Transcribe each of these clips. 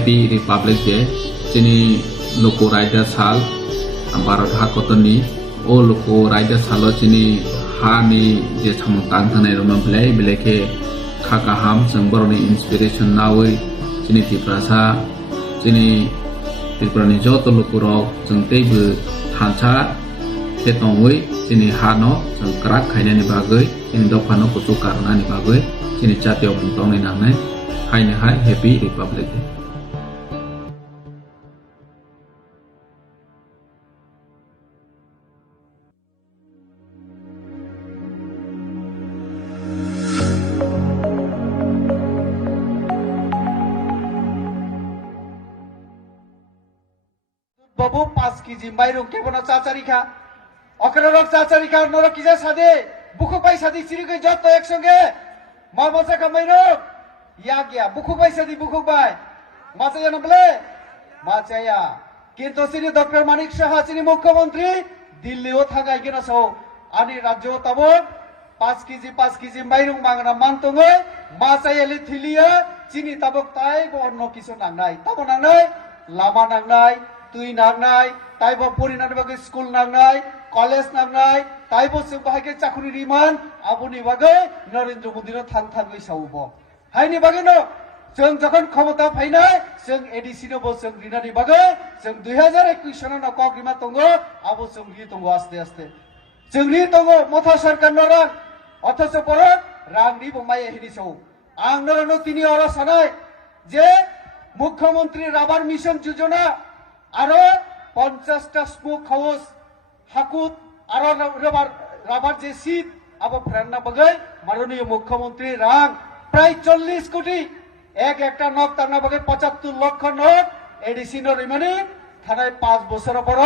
Happy Republic Day chini loko raida sal Bharat hakotoni o loko raida salo chini ha ni je samung tang thanai roma beleke khakaham sangboroni inspiration nawi chini tiprasa chini Tripurani joto loko rok jeng teibu thancha ketongui chini hano jeng krak khainani bagoi chini dofano kutu karnani bagoi chini jatiyo bungtongni nangnai haini hai Happy Republic Day. বাবু 5 KG মাইরং কেবনা চাচারিখা অকররক চাচারিখা নরক কিজা সাদে বুকু পয়সা দি চিরিকে যত একসঙ্গে মামসা কামাইরো ইয়া গিয়া বুকু পয়সা দি বুকু by মাচায়া নবলে মাচায়া কিন্তু সিনি doctor Manik Saha চিনি মুখ্যমন্ত্রী দিল্লিও থাকাই কিনা সো আনি রাজ্য তাবো 5 কেজি মাইরং মাংনা মানতঙ্গে মাচায়া লিথিলিয়া চিনি তাবক তাই অন্য কিছু নাংনাই তাবো নাংনাই লামা নাংনাই তুই নাংনাই তাইবো পরিণার বাগে স্কুল নাংনাই কলেজ নাংনাই তাইবো जों बाहायके চাকরি রিমান আবুনি বাগে নরেন্দ্র মোদীর থান থানই সাউবো হাইনি বাগে ন जों যখন ক্ষমতা ফাইনাই जों এডিসি নো বো जों রিনানি বাগে जों 2021 সনে ন কগ্রিমা তঙ্গো আবো जों রি তঙ্গো আস্তে আস্তে जों রি তঙ্গো মথা সরকার নরাং অথচ পর রাংনি বমাই হিনি সাউ আং নরনো তিনি অর সানাই যে মুখ্যমন্ত্রী রাবার মিশন যোজনা আরো 50টা স্মোক হাউস হাকুত আরো রাবার যে সিট আবো ফ্রান্না বগৈ মাননীয় মুখ্যমন্ত্রী রাং প্রায় 40 কোটি একটা নক তারনা বগৈ 75 লক্ষ নক এডিসি নো রিমানি থানায় 5 বছর পর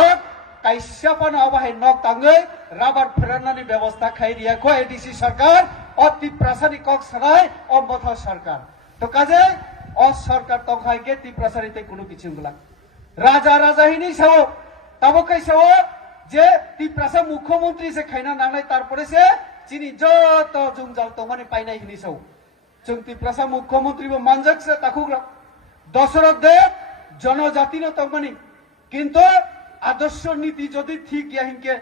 কাইসাপান আবাহে নক তাঙ্গৈ রাবার ফ্রান্নানি ব্যবস্থা খাই দিয়া কো এডিসি সরকার অতি প্রাসানি কক সানাই অমথা সরকার তো কাজে অ সরকার তখাইকে তি প্রাসারিতে কোনো কিছু গুলা রাজা রাজাহিনী সাও তাবকাই সাও যে তিপ্রাসা মুখ্যমন্ত্রী সে খাইনা নাংনাই তারপরে সে চিনি যত জুমজাল তো মানে পাইনাই হিনি সাও जों তিপ্রাসা মুখ্যমন্ত্রী মানজাক সে তাকুগ্রা দশরথ দেব জনজাতি ন তমানি কিন্তু আদর্শ নীতি যদি ঠিক ইয়াহিনকে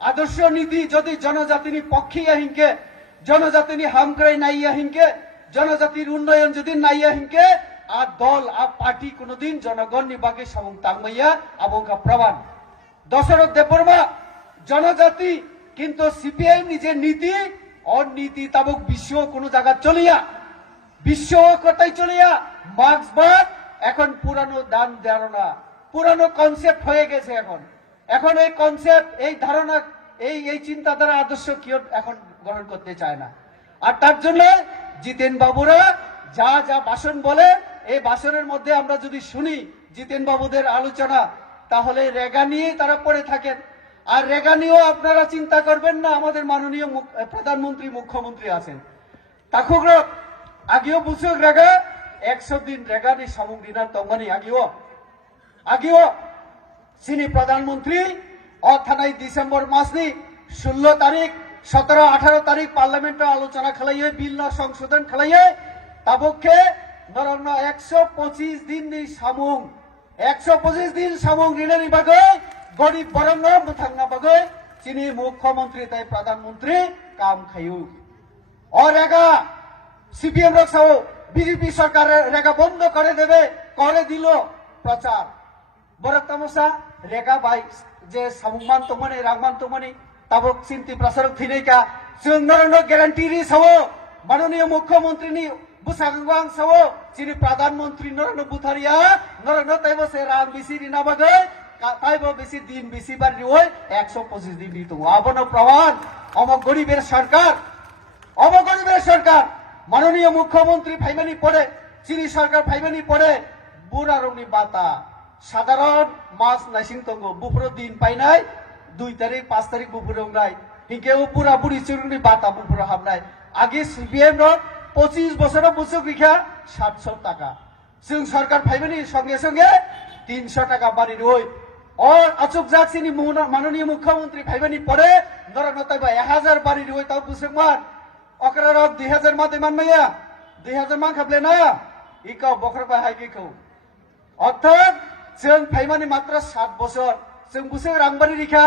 আদর্শ নীতি যদি জনজাতিনি পক্ষে ইয়াহিনকে জনজাতিনি হামক্রাই নাই ইয়াহিনকে জনজাতির উন্নয়ন যদি নাই ইয়াহিনকে আর দল আর পার্টি কোনদিন জনগণ নিবাগে সামুং তাংমাইয়া আবঙ্কা প্রমাণ দশরথ দেববর্মা জনজাতি কিন্তু সিপিআইএম নিজের নীতি অনীতি তাবক বিশ্ব কোন জায়গা চলিয়া বিশ্ব কথাই চলিয়া মার্ক্সবাদ এখন পুরানো দান ধারণা পুরানো কনসেপ্ট হয়ে গেছে এখন এই কনসেপ্ট এই ধারণা এই চিন্তাধারা আদর্শ কেউ এখন গ্রহণ করতে চায় না আর তার জন্য জিতেন বাবুরা যা যা ভাষণ বলে এই ভাষণের মধ্যে আমরা যদি শুনি জিতেন বাবুদের আলোচনা তাহলে রেগা নিয়ে তারা পড়ে থাকেন আর রেগা নিয়েও আপনারা চিন্তা করবেন না আমাদের মাননীয় প্রধানমন্ত্রী মুখ্যমন্ত্রী আছেন তাকুগ্র আগেও বুঝুক রেগা 100 দিন রেগা নি সামুং দিনার তমানি আগেও চিনি প্রধানমন্ত্রী অথানাই ডিসেম্বর মাসনি 16 তারিখ 17 18 তারিখ পার্লামেন্টে আলোচনা খালাইয়ে বিল সংশোধন খালাইয়ে তাবকে নরন্ন 125 দিন নি সামুং 125 দিন সামুং রিনানি বাগে গরিব বরঙ্গ মুথাংনা বাগে চিনি মুখ্যমন্ত্রী তাই প্রধানমন্ত্রী কাম খায়ু और রেগা সিপিএম রকসাও বিজেপি সরকার রেগা বন্ধ করে দেবে করে দিল প্রচার বড় তামসা রেগা বাই যে সামুমান তমানি রাগমান তমানি তাবক চিন্তি প্রসারক থিনেকা जों नरनो ग्यारांटी रि सावो माननीय मुख्यमंत्री नि बुसागांग सावो चिनि प्रधानमंत्री नरनो बुथारिया नरनो ताइबो से रां बिसि रिना बागे ताइबो बिसि दिन बिसि बार रिओय 125 दिन दितो आबनो प्रमाण अम गरीबेर सरकार माननीय मुख्यमंत्री फाइमानी पड़े चिनि सरकार फाइमानी पड़े बुरा रंगनि बाता साधारण मास नाइसिं तंगो बुफुरो दिन पाइनाय 2 तारिख 5 तारिख बुफुरो रंगनाय हिंकेও পুরা বুড়ি চুরুনি বাতা বুফুরো হামনাই আগে সিপিএম র 25 বছর বুসুক রিখা 700 টাকা जों सरकार फाइमानी संगे संगे 300 টাকা বাড়ি রই और अचुक जाक्सिनी माननीय मुख्यमंत्री फाइमानी पड़े नरनो ताइबा 1000 बाड़ी रई ताव बुसुक मान अकरा रक 2000 माते मानमाया 2000 मान खाबले ना इका बखर बा हाइकेखौ অর্থাৎ जों फाइमानि मात्र 7 বছর जों बुसों रांबारि रिखा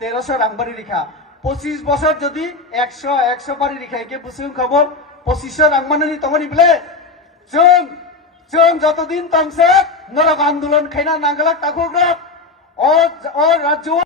1300 रांबारि रिखा 25 বছর যদি 100 बारि रिखा के बुसों खबर 2500 रांबानि तंगनि बले जों যতদিন তংসে নরক আন্দোলন খাইনা নাগলাক তাকুগ্রক ও রাজ্য